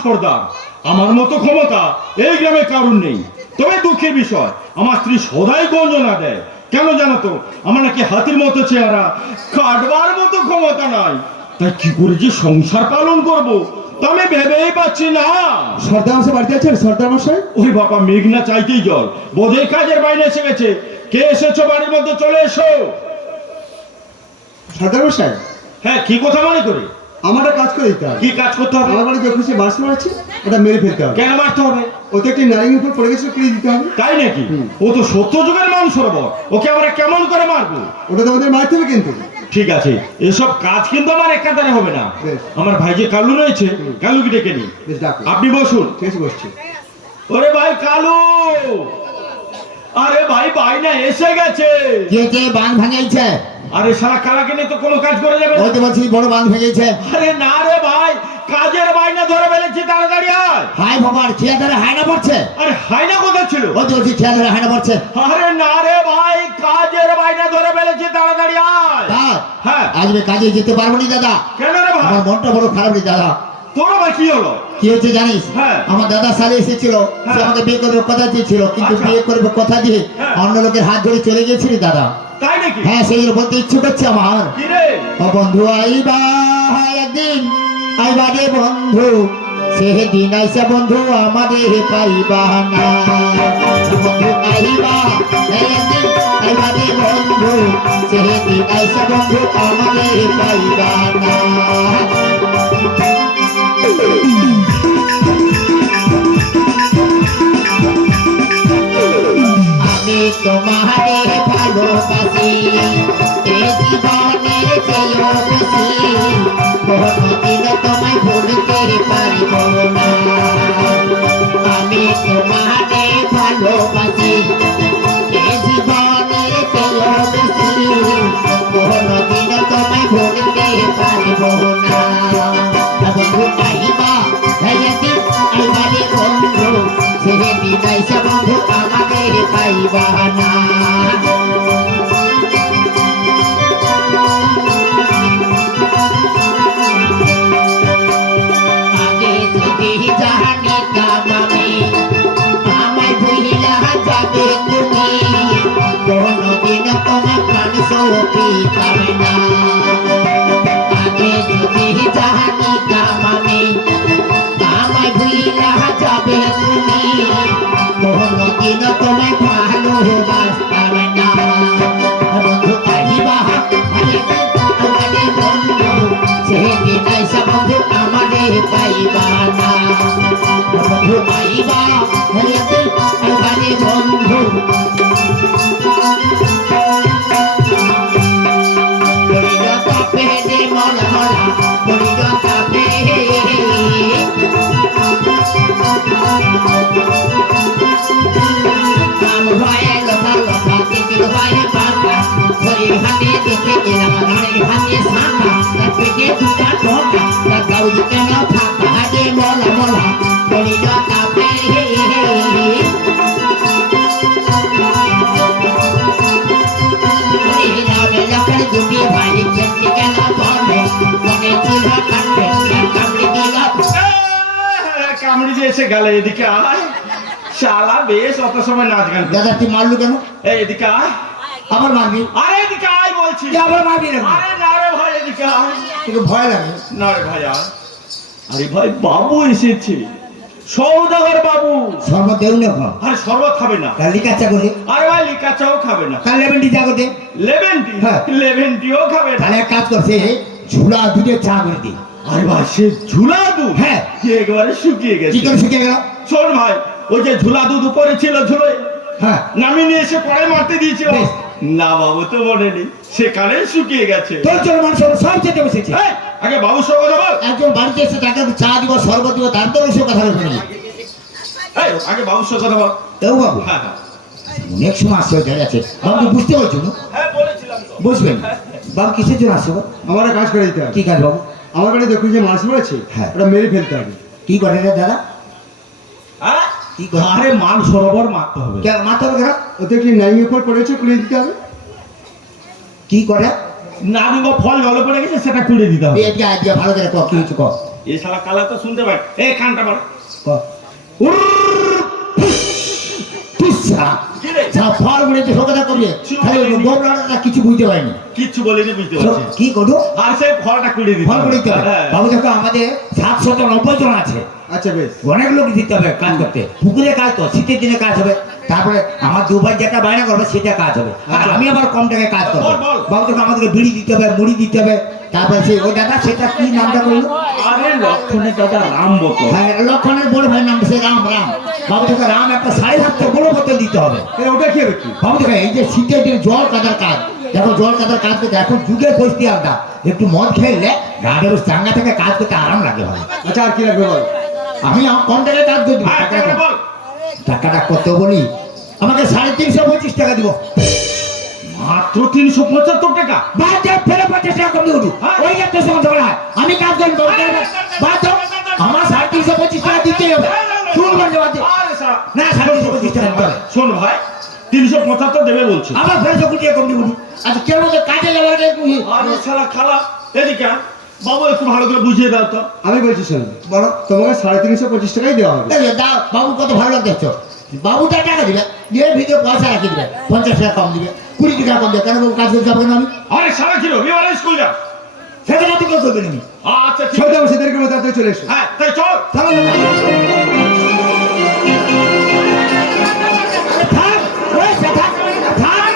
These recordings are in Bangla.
সর্দার, আমার মতো ক্ষমতা এই গ্রামে কারণ নেই। তবে দুঃখের বিষয়, আমার স্ত্রী সদাই গঞ্জনা দেয়। কেন জানো তো? আমার নাকি হাতির মতো চেহারা, কাটবার মতো ক্ষমতা নাই। তাই কি করে যে সংসার পালন করব তা আমি ভেবেই পাচ্ছি না। সর্দার মশাই বাড়িতে আছেন? সর্দার মশাই, ওই বাবা, মেঘনা চাইতেই জল, বোধহয় কাজের বাইরে এসে গেছে। কে এসেছো? বাড়ির মধ্যে চলে এসো। সর্দার মশাই, হ্যাঁ, কি কথা মনে করে? আমার একটা কাজ করে দিতে হবে। কি কাজ করতে হবে? আমার বাড়ি যখন সে বাস মারাচ্ছে, ওটা মেরে ফেলতে হবে। কেন মারতে হবে? ওতে একটি নারীর উপর পড়ে গেছে, করে দিতে হবে। তাই নাকি? ও তো সত্য যুগের মান সরোবর, ওকে আমরা কেমন করে মারবো? ওটা তো আমাদের মারতে হবে কিন্তু। ঠিক আছে, এসব কাজ কিন্তু আমার একাধারে হবে না। বেশ। আমার ভাই যে কালু রয়েছে, কালুকে ডেকে নি। বেশ, ডাকো। আপনি বসুন। ঠিক আছে, বসছি। ওরে ভাই কালু, আরে ভাই বাইনা এসে গেছে। কে বাঁধ ভাঙাইছে? আরে শালা কালাকে নিয়ে তো কোনো কাজ করে যাবে না। ওই তো বলছি বড় বাঁধ ভেঙেছে। আরে না রে ভাই, কাজের বাইনা ধরে ফেলেছি, তাড়াতাড়ি আয়। হাই বাবার খেয়া ধরে হায়না পড়ছে। আরে হাইনা কোথায় ছিল? ওই তো বলছি খেয়া ধরে হায়না পড়ছে। আরে না রে ভাই, কাজের বাইনা ধরে ফেলেছি, তাড়াতাড়ি আয়। তাই? হ্যাঁ। আজকে কাজে যেতে পারবো নি দাদা। কেন রে ভাই? আমার মনটা বড় খারাপ রে দাদা। তোর আবার কি হলো? কি হচ্ছে জানিস? হ্যাঁ। আমার দাদা সালে এসেছিল, সে হ্যাঁ। আমাকে বিয়ে করবে কথা দিয়েছিল, কিন্তু আচ্ছা। বিয়ে করবে কথা দিয়ে হ্যাঁ। অন্য লোকের হাত ধরে চলে গেছিল দাদা। তাই নাকি? হ্যাঁ, সেইগুলো বলতে ইচ্ছে করছে আমার। কি রে? ও বন্ধু আইবা একদিন, আইবা রে বন্ধু, সেদিন আইসা বন্ধু আমাদের পাইবা না। বন্ধু আইবা একদিন, আইবা রে বন্ধু, সেদিন আইসা বন্ধু আমাদের পাইবা না। আমি তোমাদের ভালোবাসি, এ জীবনের চেয়েও বেশি, কোনদিন তোমায় ভুলতে পারব না। আমি তোমাদের ভালোবাসি, এ জীবনের চেয়েও বেশি, কোনদিন তোমায় ভুলতে পারব না। বন্ধু আইবা একদিন, আইবা রে বন্ধু, সেদিন আইসা বন্ধু আমাদের পাইবা না। আগে যদি জানিতাম আমি, আমায় ভুলিয়া যাবে তুমি, কোনদিন তোমার প্রাণ সৌখিতাম না। আগে যদি জানিতাম আমি, আমায় ভুলিয়া যাবে তুমি, কোনদিন তোমায় ভালোবাসতাম না। বন্ধু আহিবা আমাদের বন্ধু, সেদিন আইসা বন্ধু আমাদের পাইবা না। বন্ধু আইবা আমাদের বন্ধু, বলিল কাপে রে মলা মলা, বলিল কাপে। কাম ভয়ে লতা লতা, তিতির ভয়ে পাতা, শরীর হাতে দেখে এলাম নাড়ের হাতে সাঁতা, তার পেটে দুটা ঢোকা, তার গাউজ কেন ফাঁকা, হাতে মলা মলা, বলিল কাপে। কামড়ি দিয়ে এসে গেল। এদিকে আয় শালা, বেশ অত সময় নাচ গান করছিস। দাদা তুই মারলু কেন? এই এদিকে আয়। আবার মারবি? আরে এদিকে আয় বলছি। তুই আবার মারবি না? আরে না রে ভাই, এদিকে আয়। তোকে ভয় লাগে? না রে ভাই আয়। আরে ভাই, বাবু এসেছে, সৌদাগর বাবু। শরবত দেউ না এখন? আরে শরবত খাবে না? কালি কাচ্চা করে আরে ভাই, লিকা চাও খাবে না? কাল লেবেন্টি চা করতে। লেভেন্টি? হ্যাঁ। লেভেন্টিও খাবে না? তাহলে এক কাজ করছে, ঝুলা দুটো চা করে দি। আরে ভাই, সে ঝুলা দুধ? হ্যাঁ। একেবারে শুকিয়ে কি গেছে। করে শুকিয়ে গেল? শোন ভাই, ওই যে ঝুলা দুধ উপরে ছিল, ঝুলোয় হ্যাঁ। নামিয়ে নিয়ে এসে পরে মারতে দিয়েছিল। বেশ। না বাবু, তো মনে নেই, সেখানে শুকিয়ে গেছে। তোর জন্য মানুষ সব চেটে বসেছে। এই, আগে বাবুর সঙ্গে কথা বল। একজন বাড়িতে এসে তাকে চা দিব, শরবত দিব, তার তো ওইসব কথা বলবে না। এই, আগে বাবুর সঙ্গে কথা বল। এও বাবু হ্যাঁ হ্যাঁ অনেক সময় আসছে, দাঁড়িয়ে আছে। বাবু বুঝতে পারছো না? হ্যাঁ, বলেছিলাম তো। বুঝবেন বাবু কিসের জন্য আসছে? আমার একটা কাজ করে দিতে হবে। কি কাজ বাবু? আমার বাড়ি যখন যে মাছ মারাচ্ছে, হ্যাঁ। ওটা মেরে ফেলতে হবে। কি করে রে দাদা? হ্যাঁ? কি করে? আরে মান সরোবর মারতে হবে। কেন মারতে হবে কেন? ওতে একটি নারীর উপর পড়েছে, করে দিতে হবে। কি করে? নারী বা ফল জলে পড়ে গেছে, সেটা কুড়ে দিতে হবে। এদিকে আইডিয়া ভালো করে কর, কি হচ্ছে কর। এই শালা কালা তো শুনতে পাই। এই কানটা বল। কিছু বুঝতে পারিনি কিচ্ছু বলিনি, বুঝতে পারছি। কি করবো আর সেই ফলটা কুড়িয়ে দিতে ফল হবে। করতে হবে হ্যাঁ। বাবু দেখো আমাদের 790 জন আছে আচ্ছা বেশ। অনেক লোক দিতে হবে কাজ করতে পুকুরে কাজ তো শীতের দিনে কাজ হবে তারপরে আমার দুবার যেটা বায়না করবে সেটা কাজ হবে আর আচ্ছা। আমি আবার কম টাকায় কাজ করবো বল, বল। বাবু দেখো আমাদেরকে বিড়ি দিতে হবে মুড়ি দিতে হবে তারপরে সেই ওই দাদা সেটা কি নামটা করলো আরে লক্ষণের দাদা রাম বোতল। হ্যাঁ লক্ষণের বড় ভাই নাম সে রাম রাম বাবু দেখো রাম একটা 7.5 বড় বোতল দিতে হবে ওটা কি হবে কি? বাবু দেখো এই যে শীতের দিনে জল কাদার কাজ দেখো জল কাদার কাজ করতে এখন যুগের পরিস্থিতি আলাদা একটু মদ খেলে গাড়ির চাঙ্গা থেকে কাজ করতে আরাম লাগে ভাই আচ্ছা আর কি লাগবে বল? আমি কম টাকায় কাজ করে দিব হ্যাঁ, টাকাটা বল। টাকাটা কত বলি আমাকে 325 টাকা দিব মাত্র 375 টাকা। বাদ দাও ফেরে 50 টাকা কম দিব হ্যাঁ। ওই একটা সময় ঝগড়া হয়। আমি কাজ করি বাদ দাও আমার 325 টাকা দিতে হবে শুন বলছে বাদ দাও। আরে শালা। না 325 টাকা দিতে হবে শোন ভাই, 375 দেবে বলছো। আমার ফেরে 100 টাকা কম দিব আচ্ছা কেউ মধ্যে কাজে যাওয়ার আগে তুমি আরে শালা খালা, এদিকে আয়। বাবু একটু ভালো করে বুঝিয়ে দাও তো। আমি বলছি শোনো, বলো তোমাকে 325 টাকাই দেওয়া হবে। এই দাও বাবু কত ভালো লোক দেখছো বাবুটা টাকা দিবে দিয়ে ভিতরে পয়সা রাখি দিবে 50 টাকা কম দিবে 20 টাকা কম দিবে কেন বাবু কাজ করতে যাবো না আমি আরে শালা কি রবিবারে স্কুল যা। সেখানে তুই করবে আমি আচ্ছা ঠিক সবাই আছে। সেদেরকে মতো তাড়াতাড়ি চলে এসো। হ্যাঁ তাই চল। চলো থাক ওই থাক থাক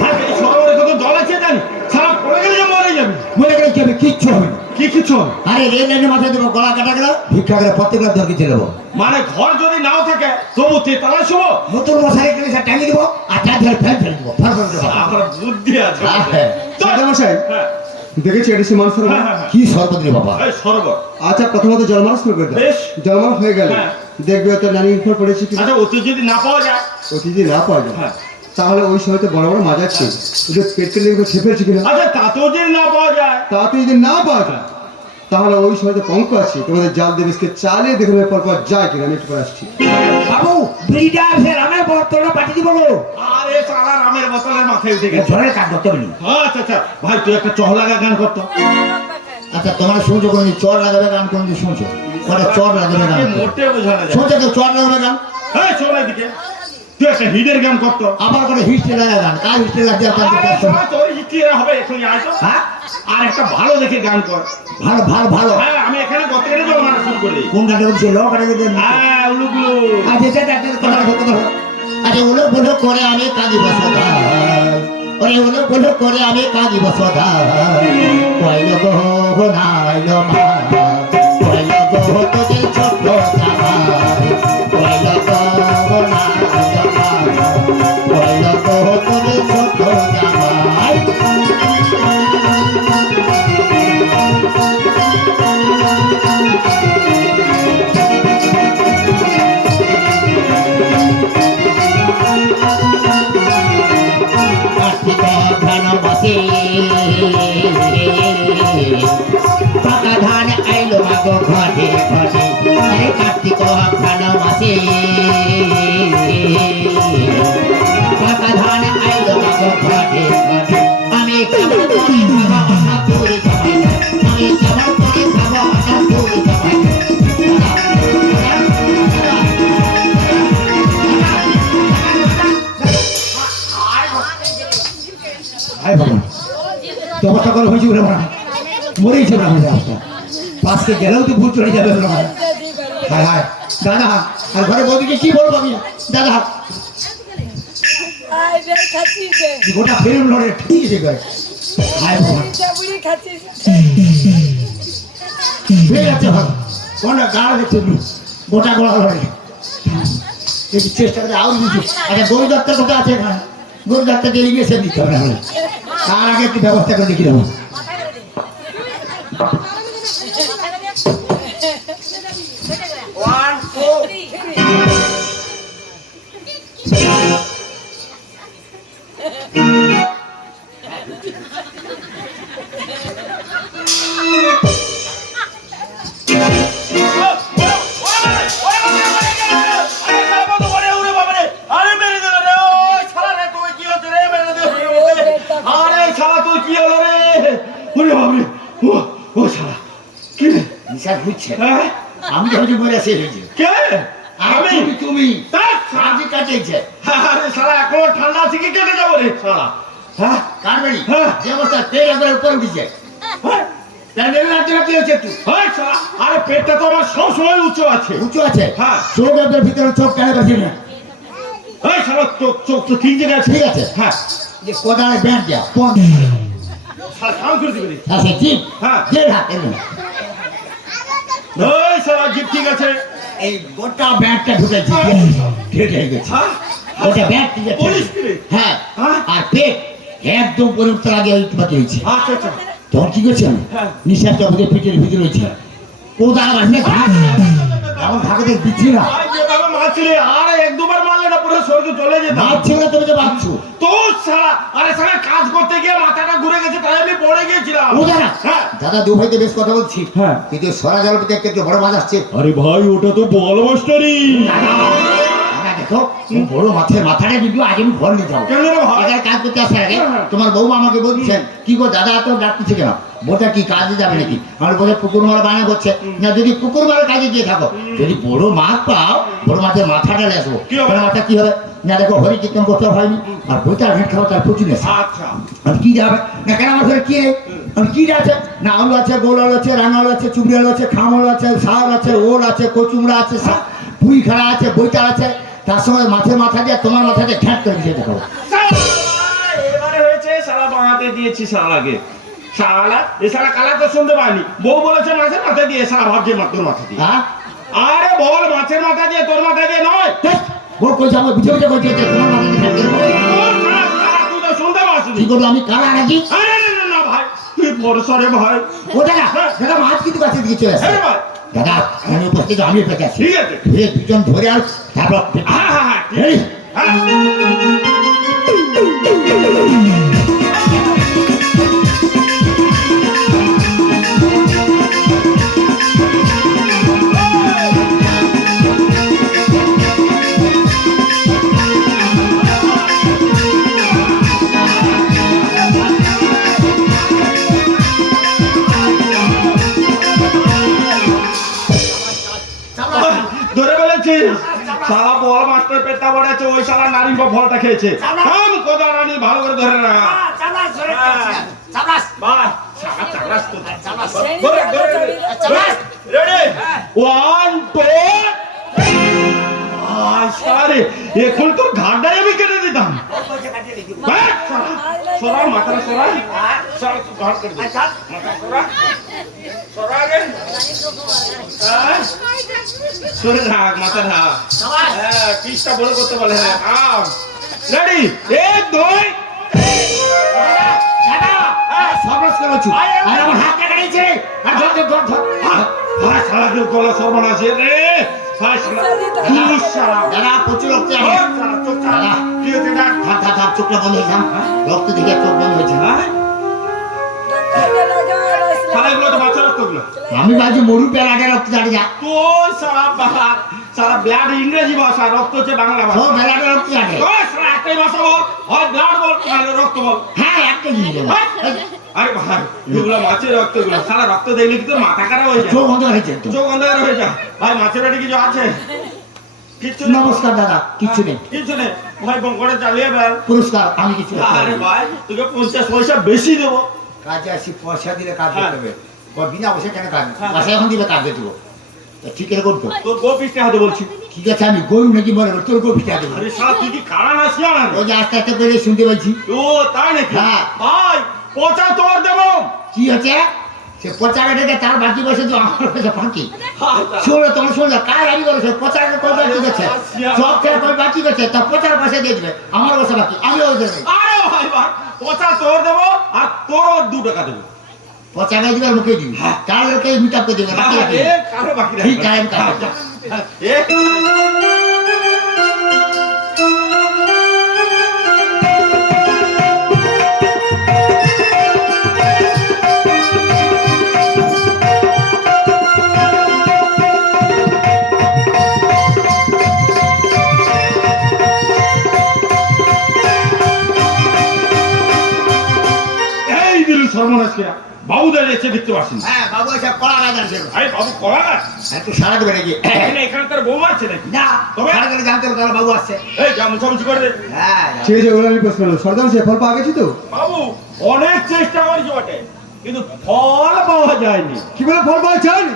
ভাই, এই সরোবরে কত জল আছে জানি। শালা পড়ে গেলে যে মরে যাবে। মনে করে কি হবে কিচ্ছু হবে না কি কিছু হবে? আরে রেল লাইনের মাথায় দেবো গলা কাটা গেল ভিক্ষা করে প্রত্যেকবার ধর কিছু দেবো মানে ঘর যদি নাও থাকে তবু তেতালা শুভ। নতুন মশারি কিনে সে টাঙিয়ে দেবো আর তার ধরে ফেল ফেলে দেবো ফেল ফেলে দেবো আমার বুদ্ধি আছে। হ্যাঁ। চল। মশাই হ্যাঁ, দেখেছি এটা সীমান সরোবর। হ্যাঁ, হ্যাঁ, হ্যাঁ। কি সর্বত রে বাবা এই সরোবর। আচ্ছা প্রথমত জলমানস শুরু করে দাও। বেশ। জলমানস হয়ে গেলে হ্যাঁ। দেখবে তোর নানি উপর পড়েছে কি আচ্ছা ওতে যদি না পাওয়া যায়। অতি যদি না পাওয়া যায় হ্যাঁ। তাহলে ওই সময় তো বড় বড় মাছ আছে ওদের পেট কেটে ছেপেছে কিনা। আচ্ছা তাতেও যদি না পাওয়া যায়। তাতে যদি না পাওয়া যায় তাহলে ওই সময় তো পঙ্ক আছে তোমাদের জাল দেবেশকে চালিয়ে দেখে নেবে পর পর যায় কিনা। আমি একটু পরে আসছি। বাবু বিড়িটা আছে রামের বোতলটা পাঠিয়ে দিব আরে শালা রামের বোতলের মাথায় উঠে গেছে। ঝড়ের কাজ করতে পারি আচ্ছা আচ্ছা ভাই তুই একটা চহলাগা গান করতো। আচ্ছা তোমার শুনছো কোনদিন চর লাগাবে গান কোনদিন শুনছো ওটা চর লাগাবে গান মোটে বোঝা না যায়। শুনছো তো চর লাগাবে গান এই শোন এদিকে, তুই একটা হিডের গান করতো। আবার করে হিস্ট্রি লাগাবে গান কার হিস্ট্রি লাগছে আপনার আরে শালা তোর ইতিহাস হবে এখনই আসো। হ্যাঁ আর একটা ভালো দেখে গান কর। ভালো ভালো ভালো হ্যাঁ আমি এখানে গত গেলে জল মারা শুরু করি। কোন গানটা বলছে ল কাটা যদি হ্যাঁ উলুগুলো। আচ্ছা এটা কথা আরে ওলো বলো করে আমি কাঁদি বসদা ওরে ওলো বলো করে আমি কাঁদি বসদা কইলো গো নাইলো মা কইলো গো তোদের ছোট জামা কইলো গো নাইলো মা কইলো গো তোদের ছোট জামা পাকা ধান আইলো মাগো ঘটে ঘটে আরে কার্তিক ভালো মাসে পাকা ধান আইলো মাগো ঘটে ঘটে আমি কেমন করে খাবো আশা করে খাবো আমি কেমন করে খাবো আশা করে খাবো আয় বাবা তোমারটা করে হয়েছে বলে মনে মরেইছে না হয়ে আসটা পাশে গেলেও তো ভূত চলে যাবে বলে হায় হায় দাদা আর ঘরে বৌদিকে কি বলবো আমি দাদা গোটা ফেরুন লড়ে ঠিক আছে করে হায় বাবা ফের যাচ্ছে ভালো কোনটা গাড়া দেখছে গোটা গোড়া লড়ে একটু চেষ্টা করে আউট দিচ্ছি আচ্ছা গরু ডাক্তার কোথায় আছে এখানে গরু ডাক্তার দিয়ে গিয়ে সে দিতে হবে না তার আগে একটু ব্যবস্থা করে দেখি দেবো আরে শালা তোর কি হলো রে? ওরে বাবারে, ও শালা বুঝছে হ্যাঁ? আমি যখন মরে শেষ হয়েছে কে আর আমি তুমি তুমি ধ্যাৎ, সাজি কাটিয়েছে আরে শালা এখনো ঠান্ডা আছে কি কেটে যাবো রে শালা হ্যাঁ কার বাড়ি হ্যাঁ। যে অবস্থা পেট একবার উপরে উঠেছে হ্যাঁ? তাই নেবে রাত্রে কি হয়েছে একটু হ্যাঁ, শালা, আরে পেটটা তো আমার সবসময় উঁচু আছে উঁচু আছে হ্যাঁ। চোখ একবার ভিতরে চোখ কেন পাচ্ছি না এই শালা চোখ চোখ তো ঠিক জায়গায় আছে ঠিক আছে হ্যাঁ যে কোদালে ব্যান্ড দেয়া কোন শালা কাম করে দিবি আছে জিপ হ্যাঁ। যে হাত এমন ওই শালা জিপ ঠিক আছে এই গোটা ব্যান্ডটা ঢুকেছে ঠিক হয়ে গেছে হ্যাঁ গোটা ব্যান্ড ঠিক আছে বলিস কি রে? হ্যাঁ হ্যাঁ। আর পেট একদম পরে উঠতে আগে উৎপাতি হয়েছে আচ্ছা আচ্ছা তখন কি করছে আমি হ্যাঁ। নিঃশ্বাসটা আমাদের পেটের ভিতরে হয়েছে কোদাল আসলে ঘাস এমন থাকে দেখ দিচ্ছি না ভাই যেভাবে মারছিলে আর এক দুবার মারলে না পুরো শরীর চলে যেত মাছ ছেলে তুমি যে বাঁচছো তো শালা আরে শালা কাজ করতে গিয়ে মাথাটা ঘুরে গেছে তাই আমি পড়ে গিয়েছিলাম ও দাদা হ্যাঁ দাদা দু ভাইতে বেশ কথা বলছি হ্যাঁ। কিন্তু সরা জল পেতে একটু বড় মাছ আসছে আরে ভাই ওটা তো বল মাস্টারি দাদা দেখো বড় মাছের মাথাটা কিন্তু আগে আমি ঘর নিয়ে যাবো কেন রে ভাই এখানে কাজ করতে আসার আগে হ্যাঁ। তোমার বৌমা আমাকে বলছেন কি গো দাদা তো ডাকতেছে কেন বোটা কি কাজে যাবে নাকি আমার বলে পুকুর মারা বানা করছে না যদি পুকুর মারা কাজে গিয়ে থাকো যদি বড় মাছ পাও বড় মাছের মাথাটা নিয়ে আসবো কি হবে? বড় মাছটা কি হবে না দেখো হরি কীর্তন করতে হয়নি আর বইটার ভেট খাবো তার প্রচুর নেশা আচ্ছা আর কি যাবে না কেন আমার ঘরে কি নেই আর কি আছে না আলু আছে গোল আলু আছে রাঙা আলু আছে চুবড়ি আলু আছে খাম আলু আছে শাল আছে ওল আছে কচুমড়া আছে পুঁই খাড়া আছে বইটা আছে তার সঙ্গে মাছের মাথা দিয়ে তোমার মাথা দিয়ে ঠ্যাট করে দিয়ে দেখাবো এবারে হয়েছে শালা বাঙাতে দিয়েছি শালাকে শালা এ শালা কালা তো শুনতে পাইনি বউ বলেছে মাছের মাথা দিয়ে শালা ভাবছে তোর মাথা দিয়ে হ্যাঁ আরে বল মাছের মাথা দিয়ে তোর মাথা দিয়ে নয় বউ কই যাবো বিছে বিছে কই যেতে তোমার মাথা দিয়ে ঠ্যাট করে দেবো। ও শালা, শালা, তুই তো শুনতে পাসনি কি করবো আমি কালা নাকি আরে না না না ভাই তুই ভরসা রে ভাই ও দাদা দাদা মাছ কিন্তু কাছে দিকে চলে আসে আরে ভাই দাদা আমি উপস্থিত আমি পেতে আছি ঠিক আছে ধীরে দুজন ধরে আর তারপর হ্যাঁ হ্যাঁ হ্যাঁ ঠিক এই, আছে। ধরে বলেছি সারা বল মাস্টার পেটটা বড়েছে ওই সারা নারী বা ফলটা খেয়েছে কাম কোদা রানী ভালো করে ধরে না বাহ সারা চালাস তো ধরে ধরে রেডি 1 2 সারে এখন তোর ঘাড়টাই আমি কেটে দিতাম বাহ, সরা মাথাটা সরা সরা তুই ঘাড় কেটে দে। মাথা সরা সরা রে হ্যাঁ? সরে থাক মাথা থাক হ্যাঁ পিসটা বড় করতে বলে হ্যাঁ রেডি 1 2 সর্বনাশ করেছো আর আমার হাত কেটে গেছে আর ধর ধর ধর ধর হ্যাঁ সারা দিন গলা সর্বনাশ রে হ্যাঁ সারা কি সারা দাদা প্রচুর রক্ত ও, আছে সারা, চোখ সারা। কি হয়েছে দেখ থাক থাক থাক চোখটা বন্ধ হয়েছে রক্ত দেখে চোখ বন্ধ হয়েছে হ্যাঁ সারা এগুলো তো বাচ্চা রক্তগুলো আমি ভাবছি মরু পেলাটা রক্ত দাঁড়িয়ে যা তুই সারা বাহার সারা ব্লাড ইংরেজি ভাষা রক্ত হচ্ছে বাংলা সব ভাষা বেলাটা রক্ত দাঁড়িয়ে ওই সারা একটাই ভাষা বল হয় ব্লাড বল নাহলে রক্ত বল হ্যাঁ একটা জিনিস দেবো আরে ভাই এগুলো মাছের রক্তগুলো সারা রক্ত দেখলে কি তোর মাথা খারাপ হয়ে যায় চোখ বন্ধ হয়েছে একদম। চোখ অন্ধকার হয়ে যায় ভাই মাছের বাড়ি কিছু আছে কিচ্ছু নেই নমস্কার দাদা কিচ্ছু নেই কিছু নেই ভাই বঙ্করে চালিয়ে বেল পুরস্কার আমি কিছু আরে ভাই তোকে 50 পয়সা বেশি দেবো কাজে আসি পয়সা দিলে কাজ হ্যাঁ। করতে হবে বিনা বসে কেন কাজ হ্যাঁ। পয়সা এখন দিলে কাজ দেবো ঠিক আছে করতো তোর গো পিসটা হাতে বলছি ঠিক আছে আমি গরু নাকি মনে করি তোর গরু পিঠা দেবো আরে সারা তুই কি কারা না শিয়ানা ওই যে আস্তে আস্তে করে শুনতে পাচ্ছি ও তাই নাকি হ্যাঁ। ভাই পচা তোর দেবো কি হচ্ছে সে পচাটা ডেকে তার বাকি পয়সা তো আমার পয়সা ফাঁকি হ্যাঁ, শুনলো তোমার শুনলো কার বাকি করেছে পচাটা কই বাকি করছে সব খেয়ে কই বাকি করছে তা পচার পয়সা দিয়ে দেবে আমার পয়সা বাকি আমি ওই দেবে আরে ভাই ভাই পচা তোর দেবো আর তোর 2 টাকা দেবো পচা গাই দিবে আর মুখে দিবি কার লোকে মিটাপ করে দেবে বাকি রাখি এ কারো বাকি রাখবে ঠিক আছে, আমি কাজ করছি। এ এই দিল সর্বনাশ কে বাবু এসে দেখতে পাচ্ছেন? হ্যাঁ বাবু এসে কলা গাছ আনছে। আরে বাবু কলা গাছ? একটু সারা দেবে নাকি? এখানে তার বউ আছে নাকি? না তবে? সারা গেলে জানতে হবে তাহলে বাবু আসছে। এই যা মুছামুছি করে দে। হ্যাঁ ঠিক আছে ওরা আমি প্রশ্ন করলাম সর্দার সে ফল পাওয়া গেছি তো? বাবু অনেক চেষ্টা করেছি বটে, কিন্তু ফল পাওয়া যায়নি। কি বলে ফল পাওয়া যায়নি?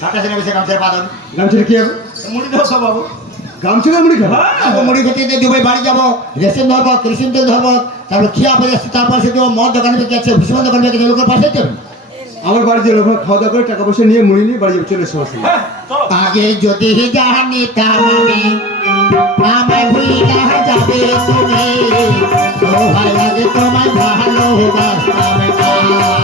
সাথে সাথে বসে গামছার পাদন। গামছাটা কি হবে? মুড়ি দাও তো বাবু। গামছাটা মুড়ি খাবো? তারপর মুড়ি খেতে খেতে দুবাই বাড়ি যাবো, রেশন ধরবো, কেরোসিন তেল ধরবো, তারপর খিয়া পেয়ে যাচ্ছে, তারপর সে দেবো মদ দোকানে বেঁকে আছে, ভীষণ দোকানে বেঁকে লোকের পাশে তো। আমার বাড়িতে লোক খাওয়া দাওয়া করে টাকা পয়সা নিয়ে মুড়ি নিয়ে বাড়ি যাবে, চলে এসো আমার সঙ্গে। হ্যাঁ, চলো। আগে যদি জানিতাম আমি আমায় ভুইলা যাবে তুমি, তো ভাই লাগে তোমায় ভালোবাসতাম না।